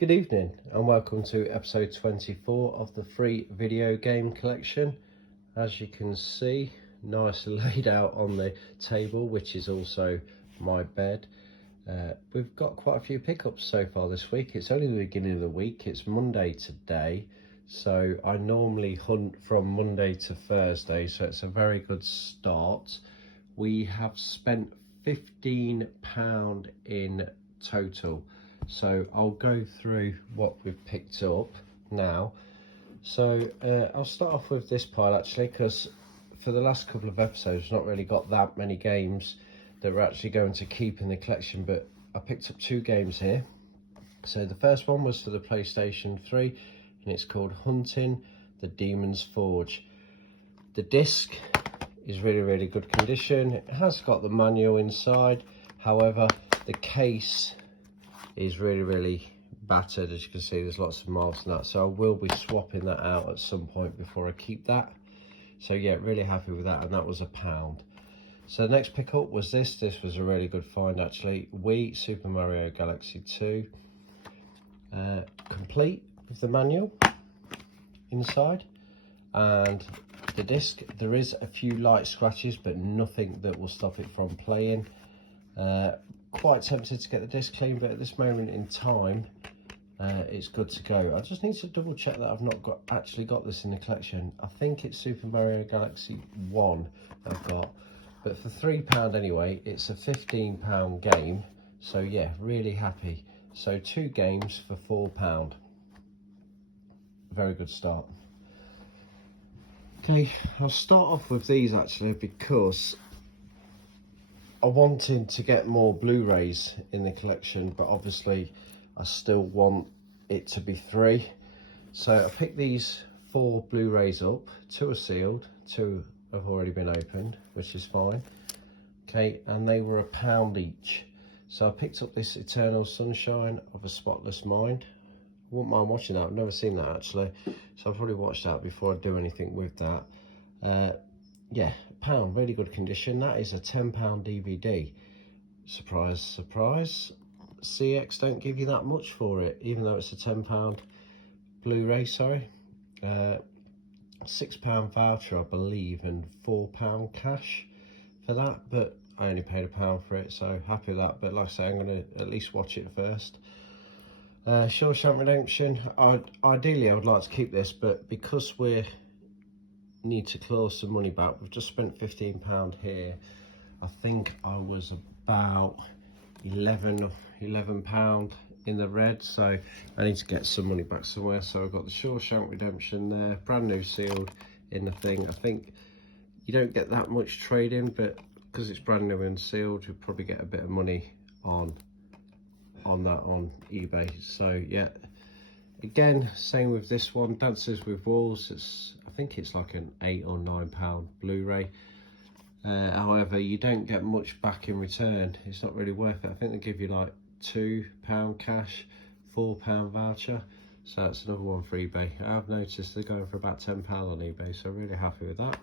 Good evening and welcome to episode 24 of the free video game collection. As you can see, nicely laid out on the table, which is also my bed. We've got quite a few pickups so far this week. It's only the beginning of the week, it's Monday today, so I normally hunt from Monday to Thursday, so it's a very good start. We have spent £15 in total, so I'll go through what we've picked up now. So I'll start off with this pile actually, because for the last couple of episodes we've not really got that many games that we're actually going to keep in the collection, but I picked up 2 games here. So the first one was for the PlayStation 3 and it's called Hunting the Demon's Forge. The disc is really good condition. It has got the manual inside, however the case is really battered. As you can see, there's lots of marks and that, so I will be swapping that out at some point before I keep that. So yeah, really happy with that, and that was £1. So the next pickup was this was a really good find actually. Wii Super Mario Galaxy 2, complete with the manual inside and the disc. There is a few light scratches but nothing that will stop it from playing. Quite tempted to get the disc clean, but at this moment in time it's good to go. I just need to double check that I've not actually got this in the collection. I think it's Super Mario Galaxy 1 I've got, but for £3 anyway, it's a £15 game, so yeah, really happy. So 2 games for £4, very good start. Okay, I'll start off with these actually because I wanted to get more Blu-rays in the collection, but obviously I still want it to be 3. So I picked these 4 Blu-rays up. 2 are sealed, 2 have already been opened, which is fine. Okay, and they were £1 each. So I picked up this Eternal Sunshine of a Spotless Mind. I wouldn't mind watching that. I've never seen that actually, so I'll probably watch that before I do anything with that. Yeah, £1, really good condition. That is a £10 DVD. Surprise, surprise. CX don't give you that much for it, even though it's a £10 Blu-ray, sorry. £6 voucher, I believe, and £4 cash for that, but I only paid £1 for it, so happy with that. But like I say, I'm going to at least watch it first. Shawshank Redemption, ideally I would like to keep this, but because we need to claw some money back, we've just spent £15 here. I think I was about £11 in the red, so I need to get some money back somewhere. So I've got the Shawshank Redemption there, brand new sealed in the thing. I think you don't get that much trade-in, but because it's brand new and sealed, you'll probably get a bit of money on that on eBay. So yeah, again, same with this one, Dances with Wolves. I think it's like an £8 or £9 Blu-ray. However, you don't get much back in return. It's not really worth it. I think they give you like £2 cash, £4 voucher. So that's another one for eBay. I've noticed they're going for about £10 on eBay, so really happy with that.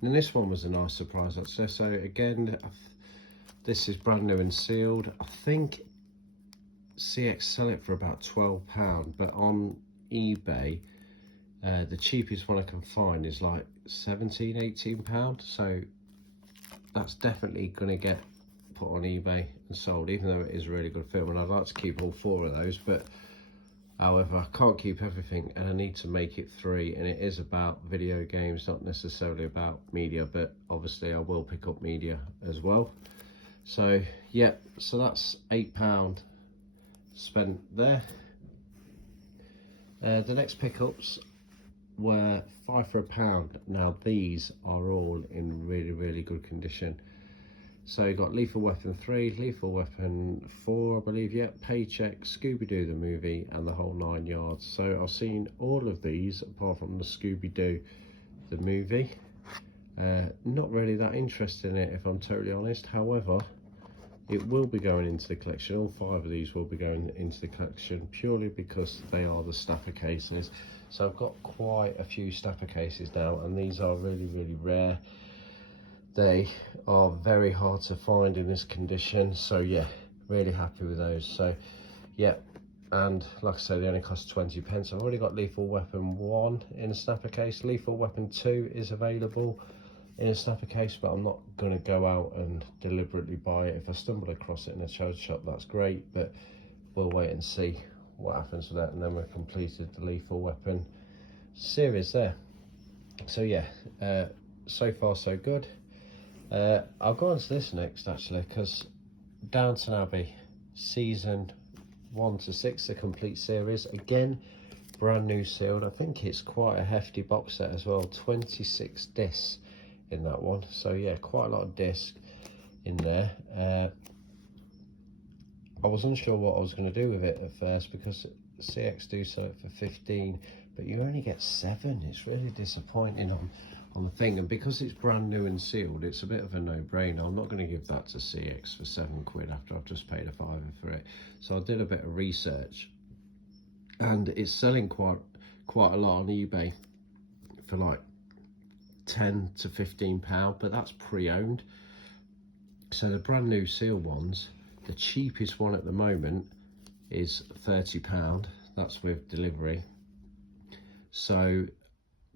And this one was a nice surprise actually. So again, this is brand new and sealed. I think CX sell it for about £12, but on eBay the cheapest one I can find is like £17–18, so that's definitely going to get put on eBay and sold, even though it is a really good film, and I'd like to keep all 4 of those, but however I can't keep everything and I need to make it 3, and it is about video games, not necessarily about media, but obviously I will pick up media as well. So yeah, so that's £8 spent there. The next pickups were 5 for £1. Now these are all in really good condition. So you got Lethal Weapon 3, Lethal Weapon 4, I believe, yeah, Paycheck, Scooby-Doo the movie, and the whole 9 yards. So I've seen all of these apart from the Scooby-Doo the movie. Not really that interested in it, if I'm totally honest. However, it will be going into the collection. All 5 of these will be going into the collection purely because they are the snapper cases. So I've got quite a few snapper cases now, and these are really rare. They are very hard to find in this condition, so yeah, really happy with those. So yeah, and like I say, they only cost 20p. I've already got Lethal Weapon 1 in a snapper case. Lethal Weapon 2 is available in a snapper case, but I'm not going to go out and deliberately buy it. If I stumble across it in a charity shop, that's great, but we'll wait and see what happens with that. And then we've completed the Lethal Weapon series there. So yeah, so far so good. I'll go on to this next actually, because Downton Abbey season 1 to 6, the complete series, again brand new sealed. I think it's quite a hefty box set as well, 26 discs in that one. So yeah, quite a lot of discs in there. I was unsure what I was going to do with it at first, because CX do sell it for 15, but you only get 7. It's really disappointing on the thing, and because it's brand new and sealed, it's a bit of a no-brainer. I'm not going to give that to CX for £7 after I've just paid a £5 for it. So I did a bit of research, and it's selling quite a lot on eBay for like £10 to £15, but that's pre-owned. So the brand new sealed ones, the cheapest one at the moment is £30. That's with delivery. So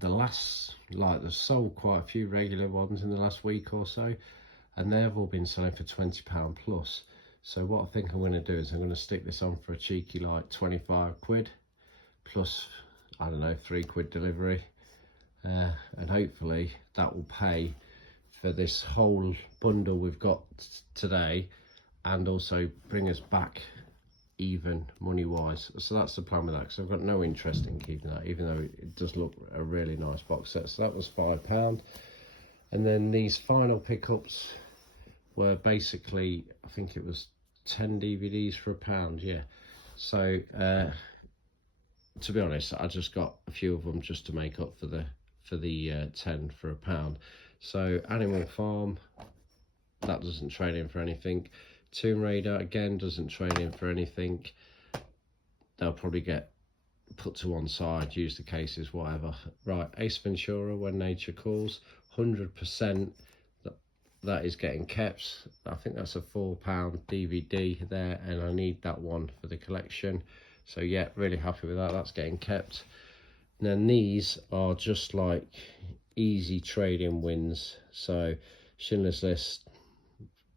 the last, like, they've sold quite a few regular ones in the last week or so, and they've all been selling for £20 plus. So what I think I'm going to do is I'm going to stick this on for a cheeky like £25 plus, I don't know, £3 delivery, and hopefully that will pay for this whole bundle we've got today, and also bring us back even money wise. So that's the plan with that, because I've got no interest in keeping that, even though it does look a really nice box set. So that was £5. And then these final pickups were basically, I think it was 10 DVDs for £1, yeah. So to be honest, I just got a few of them just to make up for the 10 for £1. So Animal Farm, that doesn't trade in for anything. Tomb Raider, again, doesn't trade in for anything. They'll probably get put to one side, use the cases, whatever. Right, Ace Ventura, When Nature Calls, 100%, that is getting kept. I think that's a £4 DVD there, and I need that one for the collection. So yeah, really happy with that, that's getting kept. And then these are just like easy trading wins. So Schindler's List,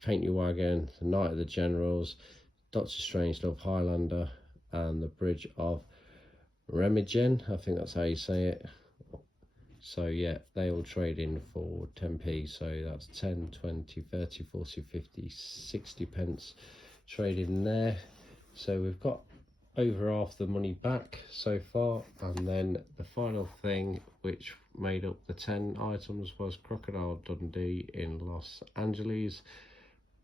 Paint Your Wagon, The Night of the Generals, Doctor Strangelove, Highlander, and The Bridge of Remagen. I think that's how you say it. So yeah, they all trade in for 10p. So that's 10, 20, 30, 40, 50, 60 pence traded in there. So we've got over half the money back so far. And then the final thing, which made up the 10 items, was Crocodile Dundee in Los Angeles.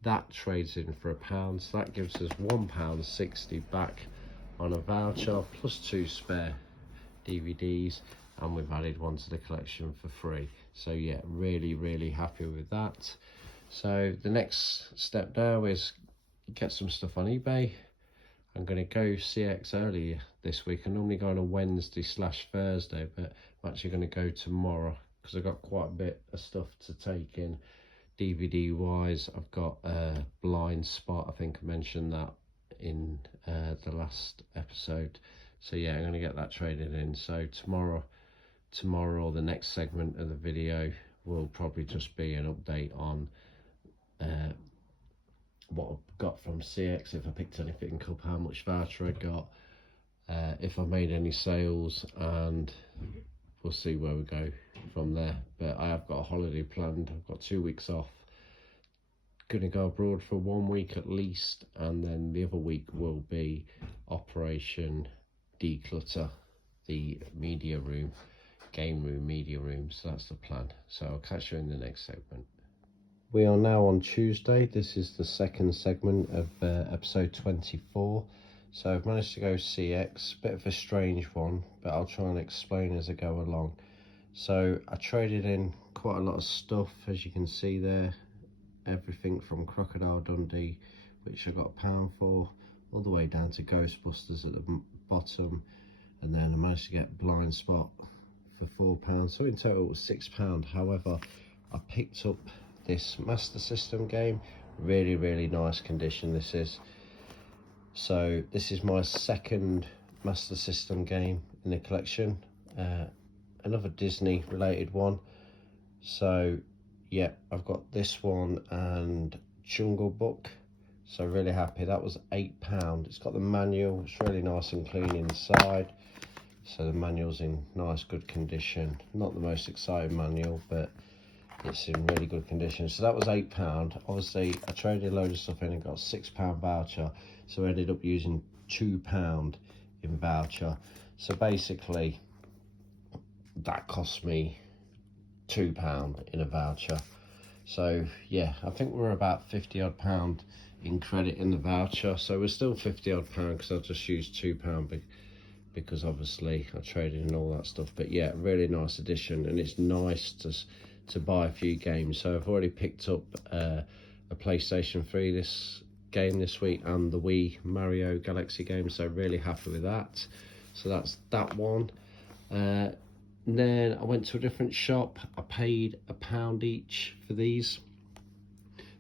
That trades in for £1, so that gives us £1.60 back on a voucher, plus 2 spare DVDs, and we've added one to the collection for free. So yeah, really happy with that. So the next step now is get some stuff on eBay. I'm going to go CX early this week. I normally go on a Wednesday/Thursday, but I'm actually going to go tomorrow, because I've got quite a bit of stuff to take in. DVD wise, I've got Blind Spot, I think I mentioned that in the last episode. So yeah, I'm going to get that traded in. So tomorrow or the next segment of the video will probably just be an update on what I've got from CX, if I picked anything up, how much voucher I got, if I made any sales, and we'll see where we go from there. But I have got a holiday planned. I've got 2 weeks off. Gonna go abroad for 1 week at least, and then the other week will be Operation Declutter the media room, game room, media room. So that's the plan. So I'll catch you in the next segment. We are now on Tuesday. This is the second segment of episode 24. So I've managed to go CX, bit of a strange one, but I'll try and explain as I go along. So I traded in quite a lot of stuff, as you can see there. Everything from Crocodile Dundee, which I got £1 for, all the way down to Ghostbusters at the bottom. And then I managed to get Blind Spot for £4. So in total it was £6. However, I picked up this Master System game. Really nice condition this is. So this is my second Master System game in the collection, another Disney related one. So yeah, I've got this one and Jungle Book, so really happy. That was £8. It's got the manual, it's really nice and clean inside, so the manual's in nice good condition. Not the most exciting manual, but it's in really good condition. So that was £8. Obviously I traded a load of stuff in and got a £6 voucher, so I ended up using £2 in voucher. So basically that cost me £2 in a voucher. So yeah, I think we're about £50 odd in credit in the voucher, so we're still £50 odd because I just used £2 because obviously I traded in all that stuff. But yeah, really nice edition, and it's nice to buy a few games. So I've already picked up a PlayStation 3 game this week, and the Wii Mario Galaxy game, so really happy with that. So that's that one. Then I went to a different shop. I paid £1 each for these,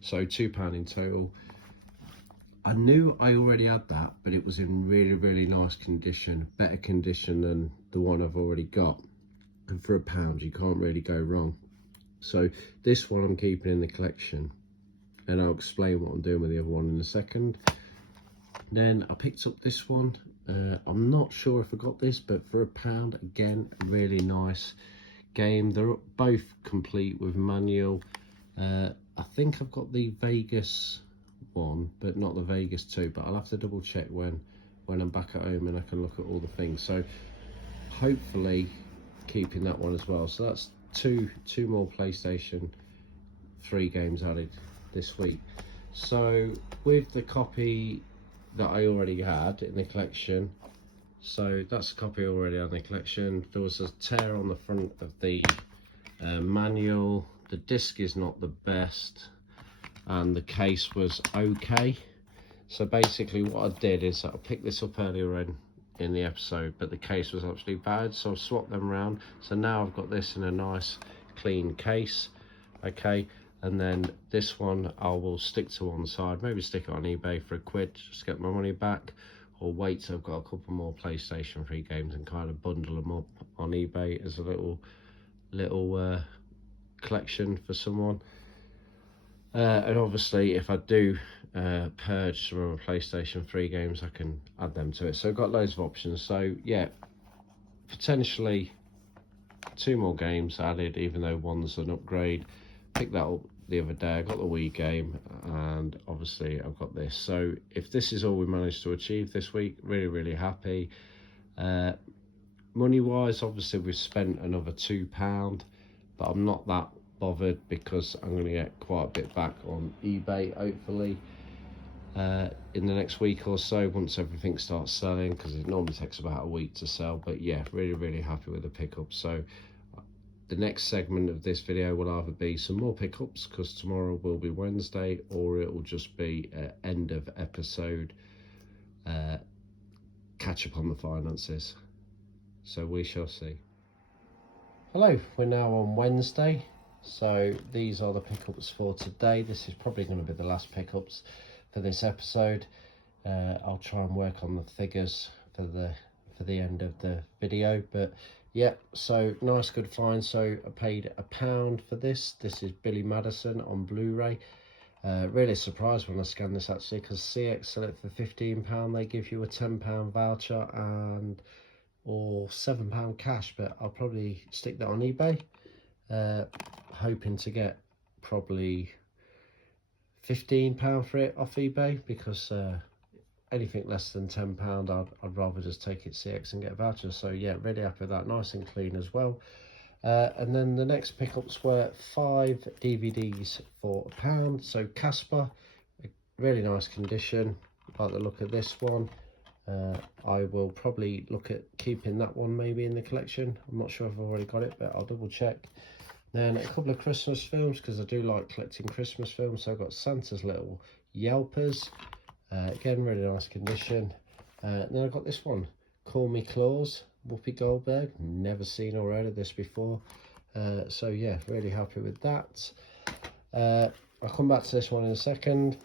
so £2 in total. I knew I already had that, but it was in really nice condition, better condition than the one I've already got. And for £1 you can't really go wrong. So this one I'm keeping in the collection, and I'll explain what I'm doing with the other one in a second. Then I picked up this one. I'm not sure if I got this, but for £1, again, really nice game. They're both complete with manual. I think I've got the Vegas one, but not the Vegas 2, but I'll have to double check when I'm back at home and I can look at all the things. So hopefully keeping that one as well. So that's two more PlayStation 3 games added this week. So with the copy that I already had in the collection, so that's a copy already on the collection. There was a tear on the front of the manual. The disc is not the best, and the case was okay. So basically what I did is I picked this up earlier in the episode, but the case was actually bad, so I swapped them around. So now I've got this in a nice clean case, okay. And then this one I will stick to one side, maybe stick it on eBay for £1 just to get my money back, or wait till I've got a couple more PlayStation 3 games and kind of bundle them up on eBay as a little collection for someone. And obviously if I do purge some of my PlayStation 3 games, I can add them to it. So I've got loads of options. So yeah, potentially 2 more games added, even though one's an upgrade. Picked that up the other day. I got the Wii game, and obviously I've got this. So if this is all we managed to achieve this week, really happy. Money wise, obviously we've spent another £2, but I'm not that bothered because I'm going to get quite a bit back on eBay hopefully in the next week or so, once everything starts selling, because it normally takes about a week to sell. But yeah, really happy with the pickup. So the next segment of this video will either be some more pickups, because tomorrow will be Wednesday, or it will just be end of episode catch up on the finances. So we shall see. Hello, we're now on Wednesday, so these are the pickups for today. This is probably going to be the last pickups for this episode. I'll try and work on the figures for the end of the video, but yeah, so nice good find. So I paid £1 for this. This is Billy Madison on Blu-ray. Really surprised when I scanned this actually, because CX sell it for £15. They give you a £10 voucher or £7 cash, but I'll probably stick that on eBay, hoping to get probably £15 for it off eBay, because anything less than £10 I'd rather just take it CX and get a voucher. So yeah, really happy with that, nice and clean as well. And then the next pickups were 5 DVDs for £1. So Casper, really nice condition, like the look of this one. I will probably look at keeping that one maybe in the collection. I'm not sure if I've already got it, but I'll double check. Then a couple of Christmas films, because I do like collecting Christmas films. So I've got Santa's Little Yelpers, again really nice condition. Then I've got this one, Call Me Claus, Whoopi Goldberg. Never seen or heard of this before, so yeah, really happy with that. I'll come back to this one in a second.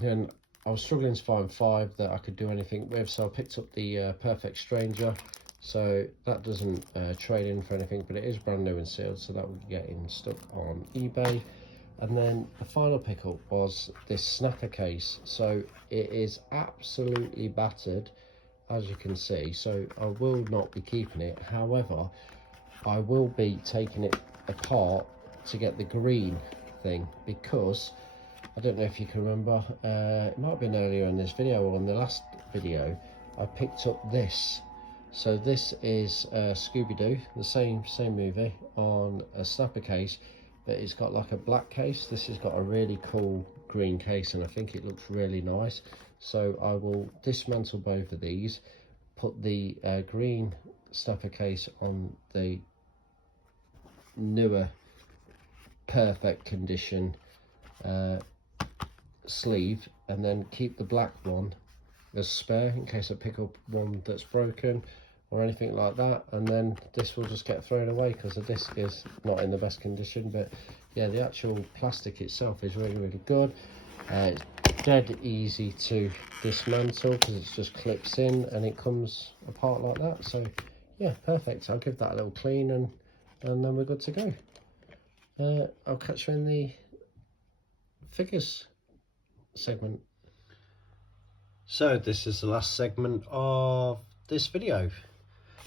Then I was struggling to find 5 that I could do anything with, so I picked up the Perfect Stranger. So that doesn't trade in for anything, but it is brand new and sealed, so that will be getting stuck on eBay. And then the final pickup was this snapper case. So it is absolutely battered, as you can see, so I will not be keeping it. However, I will be taking it apart to get the green thing, because I don't know if you can remember, it might have been earlier in this video or in the last video, I picked up this. So this is Scooby-Doo, the same movie, on a snapper case, but it's got like a black case. This has got a really cool green case, and I think it looks really nice. So I will dismantle both of these, put the green snapper case on the newer perfect condition sleeve, and then keep the black one as spare in case I pick up one that's broken or anything like that. And then this will just get thrown away because the disc is not in the best condition. But yeah, the actual plastic itself is really good. It's dead easy to dismantle because it just clips in and it comes apart like that. So yeah, perfect. I'll give that a little clean, and then we're good to go. I'll catch you in the figures segment. So this is the last segment of this video.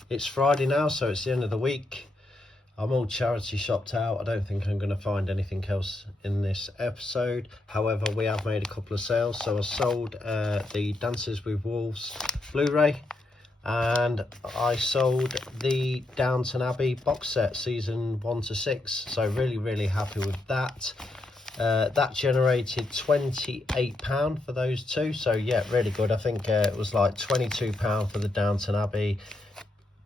It's Friday now, so it's the end of the week. I'm all charity shopped out. I don't think I'm going to find anything else in this episode. However, we have made a couple of sales. So I sold the Dances with Wolves Blu-ray, and I sold the Downton Abbey box set season 1 to 6. So really happy with that. That generated £28 for those two, so yeah, really good. I think it was like £22 for the Downton Abbey,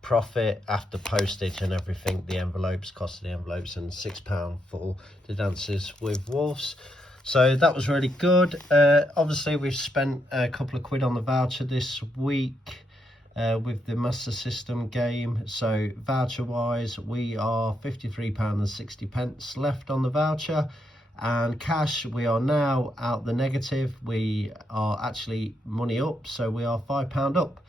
profit after postage and everything, the envelopes, cost of the envelopes, and £6 for the Dances with Wolves. So that was really good. Obviously we've spent a couple of quid on the voucher this week with the Master System game. So voucher wise, we are £53.60 left on the voucher. And cash, we are now out the negative. We are actually money up, so we are £5 up.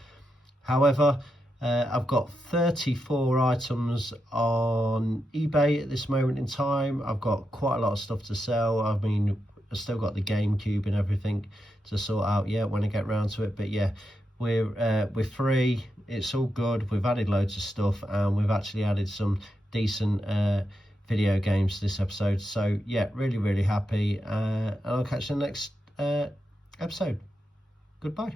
However, I've got 34 items on eBay at this moment in time. I've got quite a lot of stuff to sell. I mean, I've still got the GameCube and everything to sort out yet when I get round to it. But yeah, we're free. It's all good. We've added loads of stuff, and we've actually added some decent video games to this episode. So yeah, really happy, and I'll catch you in the next episode. Goodbye.